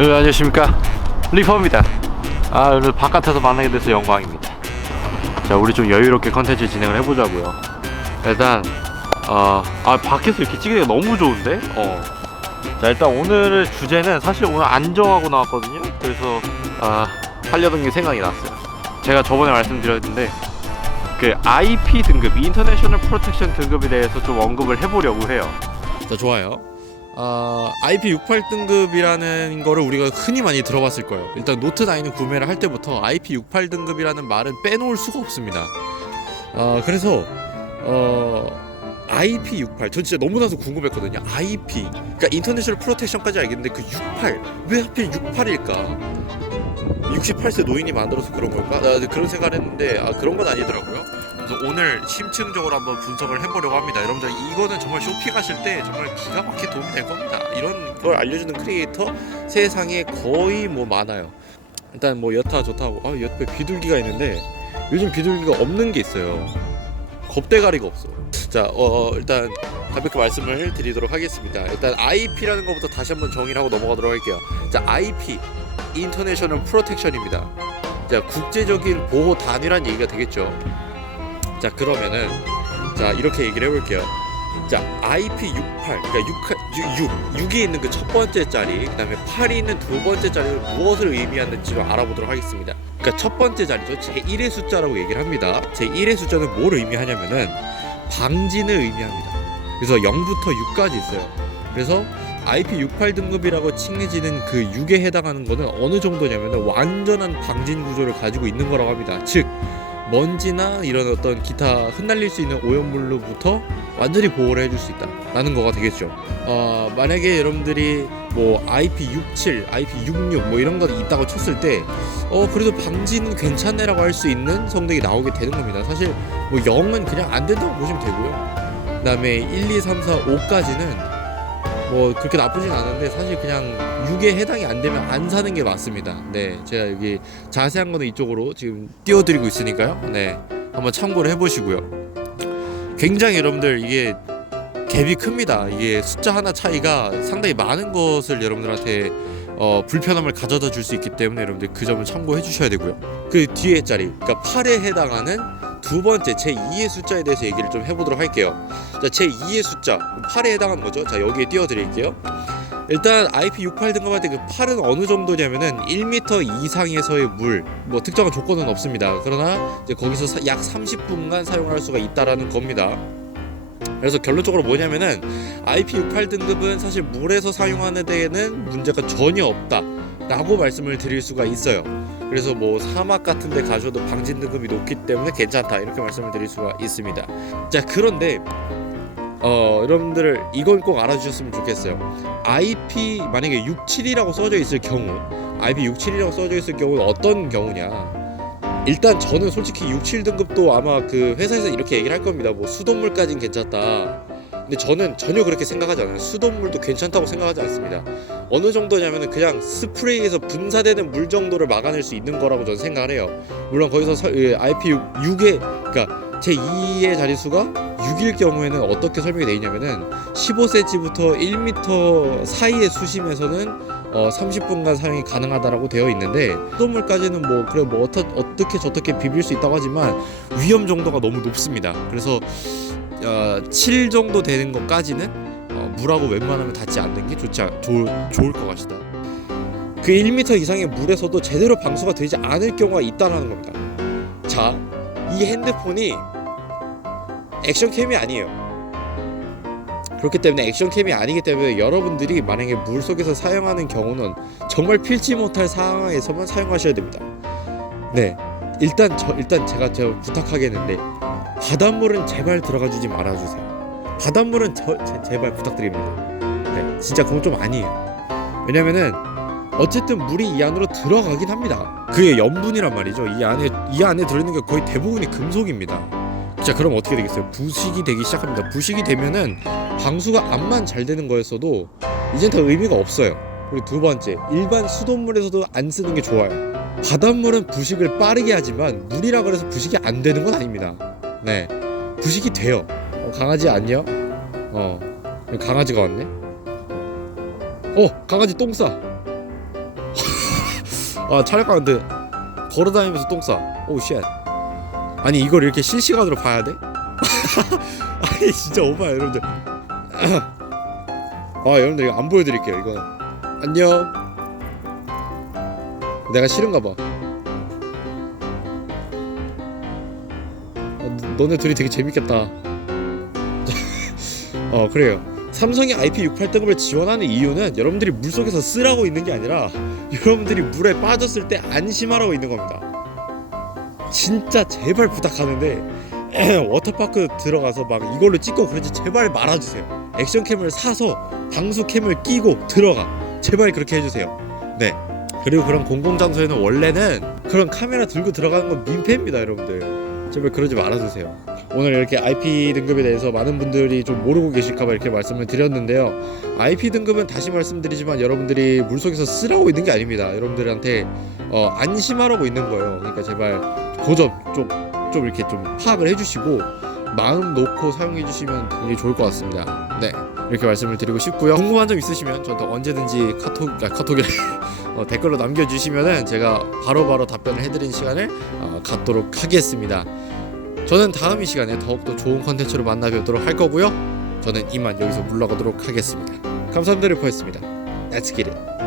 네, 안녕하십니까, 리퍼입니다. 오늘 바깥에서 만나게 돼서 영광입니다. 자, 우리 좀 여유롭게 컨텐츠 진행을 해보자고요. 일단 밖에서 이렇게 찍기가 너무 좋은데? 자, 일단 오늘의 주제는 사실 오늘 안 정하고 나왔거든요. 그래서 하려던 게 생각이 났어요. 제가 저번에 말씀드렸는데 그 IP 등급, 인터내셔널 프로텍션 등급에 대해서 좀 언급을 해보려고 해요. 자, 좋아요. IP68 등급이라는 거를 우리가 흔히 많이 들어봤을 거예요. 일단 노트9을 구매를 할 때부터 IP68 등급이라는 말은 빼놓을 수가 없습니다. 그래서 IP68, 저 진짜 너무나도 궁금했거든요. IP, 그러니까 인터내셔널 프로텍션까지 알겠는데 그 68, 왜 하필 68일까? 68세 노인이 만들어서 그런 걸까? 그런 생각을 했는데 그런 건 아니더라고요. 그래서 오늘 심층적으로 한번 분석을 해보려고 합니다. 여러분들, 이거는 정말 쇼핑하실 때 정말 기가 막히게 도움이 될 겁니다. 이런 걸 알려주는 크리에이터 세상에 거의 많아요. 일단 여타 좋다 하고 옆에 비둘기가 있는데 요즘 비둘기가 없는 게 있어요. 겁대가리가 없어. 자, 일단 가볍게 말씀을 드리도록 하겠습니다. 일단 IP라는 것부터 다시 한번 정의를 하고 넘어가도록 할게요. 자, IP 인터내셔널 프로텍션입니다. 자, 국제적인 보호 단위란 얘기가 되겠죠. 자, 그러면은 이렇게 얘기를 해볼게요. 자, IP68, 그러니까 6에 있는 그 첫 번째 자리, 그 다음에 8이 있는 두 번째 자리는 무엇을 의미하는지를 알아보도록 하겠습니다. 그러니까 첫 번째 자리죠. 제1의 숫자라고 얘기를 합니다. 제1의 숫자는 뭘 의미하냐면은 방진을 의미합니다. 그래서 0부터 6까지 있어요. 그래서 IP68 등급이라고 칭해지는 그 6에 해당하는 거는 어느 정도냐면은 완전한 방진 구조를 가지고 있는 거라고 합니다. 즉, 먼지나 이런 어떤 기타 흩날릴 수 있는 오염물로부터 완전히 보호를 해줄 수 있다 라는 거가 되겠죠. 만약에 여러분들이 IP67, IP66 이런 거 있다고 쳤을 때 그래도 방지는 괜찮네 라고 할 수 있는 성능이 나오게 되는 겁니다. 사실 0은 그냥 안 된다고 보시면 되고요. 그 다음에 1, 2, 3, 4, 5까지는 그렇게 나쁘진 않은데 사실 그냥 6에 해당이 안 되면 안 사는 게 맞습니다. 네, 제가 여기 자세한 거는 이쪽으로 지금 띄워드리고 있으니까요. 네, 한번 참고를 해보시고요. 굉장히 여러분들 이게 갭이 큽니다. 이게 숫자 하나 차이가 상당히 많은 것을 여러분들한테 불편함을 가져다 줄 수 있기 때문에 여러분들 그 점을 참고해 주셔야 되고요. 그 뒤에 자리, 그러니까 8에 해당하는 두 번째 제2의 숫자에 대해서 얘기를 좀 해보도록 할게요. 자, 제2의 숫자 8에 해당하는 거죠. 자, 여기에 띄워드릴게요. 일단 IP68 등급할 때 그 8은 어느 정도냐면은 1m 이상에서의 물, 특정한 조건은 없습니다. 그러나 이제 거기서 약 30분간 사용할 수가 있다라는 겁니다. 그래서 결론적으로 뭐냐면은 IP68 등급은 사실 물에서 사용하는 데에는 문제가 전혀 없다 라고 말씀을 드릴 수가 있어요. 그래서 사막 같은 데 가셔도 방진 등급이 높기 때문에 괜찮다 이렇게 말씀을 드릴 수가 있습니다. 자, 그런데 여러분들 이건 꼭 알아주셨으면 좋겠어요. IP 만약에 67이라고 써져 있을 경우, IP67이라고 써져 있을 경우는 어떤 경우냐? 일단 저는 솔직히 67 등급도 아마 그 회사에서 이렇게 얘기를 할 겁니다. 수돗물까진 괜찮다. 근데 저는 전혀 그렇게 생각하지 않아요. 수돗물도 괜찮다고 생각하지 않습니다. 어느 정도냐면은 그냥 스프레이에서 분사되는 물 정도를 막아낼 수 있는 거라고 저는 생각을 해요. 물론 거기서 IP6에 그러니까 제2의 자릿수가 6일 경우에는 어떻게 설명이 되어 있냐면은 15cm부터 1m 사이의 수심에서는 30분간 사용이 가능하다라고 되어 있는데, 수돗물까지는 어떻게 저렇게 비빌 수 있다고 하지만 위험 정도가 너무 높습니다. 그래서 7 정도 되는 것까지는 물하고 웬만하면 닿지 않는 게 좋을 것 같다. 그 1m 이상의 물에서도 제대로 방수가 되지 않을 경우가 있다는 겁니다. 자, 이 핸드폰이 액션캠이 아니에요. 그렇기 때문에 액션캠이 아니기 때문에 여러분들이 만약에 물속에서 사용하는 경우는 정말 필지 못할 상황에서만 사용하셔야 됩니다. 네, 일단 제가 부탁하겠는데 바닷물은 제발 들어가주지 말아주세요. 바닷물은 제발 부탁드립니다. 네, 진짜 그건 좀 아니에요. 왜냐면은 어쨌든 물이 이 안으로 들어가긴 합니다. 그게 염분이란 말이죠. 이 안에 들어있는 게 거의 대부분이 금속입니다. 자, 그럼 어떻게 되겠어요? 부식이 되기 시작합니다. 부식이 되면은 방수가 암만 잘 되는 거였어도 이젠 다 의미가 없어요. 그리고 두 번째, 일반 수돗물에서도 안 쓰는 게 좋아요. 바닷물은 부식을 빠르게 하지만 물이라 그래서 부식이 안 되는 건 아닙니다. 네, 부식이 돼요. 강아지 안녕? 강아지가 왔네? 강아지 똥 싸. 아 촬영하는데 걸어다니면서 똥싸. 오 쉣. 아니 이걸 이렇게 실시간으로 봐야 돼? 아니 진짜 오바야 여러분들. 여러분들 이거 안 보여드릴게요. 이거 안녕. 내가 싫은가 봐. 너네 둘이 되게 재밌겠다. 그래요. 삼성이 IP68 등급을 지원하는 이유는 여러분들이 물속에서 쓰라고 있는 게 아니라 여러분들이 물에 빠졌을 때 안심하라고 있는 겁니다. 진짜 제발 부탁하는데 워터파크 들어가서 막 이걸로 찍고 그러지 제발 말아주세요. 액션캠을 사서 방수캠을 끼고 들어가. 제발 그렇게 해주세요. 네. 그리고 그런 공공장소에는 원래는 그런 카메라 들고 들어가는 건 민폐입니다 여러분들. 제발 그러지 말아주세요. 오늘 이렇게 IP 등급에 대해서 많은 분들이 좀 모르고 계실까봐 이렇게 말씀을 드렸는데요. IP 등급은 다시 말씀드리지만 여러분들이 물속에서 쓰라고 있는 게 아닙니다. 여러분들한테 안심하라고 있는 거예요. 그러니까 제발 그 점 좀 이렇게 좀 파악을 해주시고 마음 놓고 사용해 주시면 굉장히 좋을 것 같습니다. 네, 이렇게 말씀을 드리고 싶고요. 궁금한 점 있으시면 저한테 언제든지 카톡에 댓글로 남겨주시면은 제가 바로바로 답변을 해드리는 시간을 갖도록 하겠습니다. 저는 다음 이 시간에 더욱더 좋은 컨텐츠로 만나 뵙도록 할 거고요. 저는 이만 여기서 물러가도록 하겠습니다. 감사합니다. 리포였습니다. Let's get it.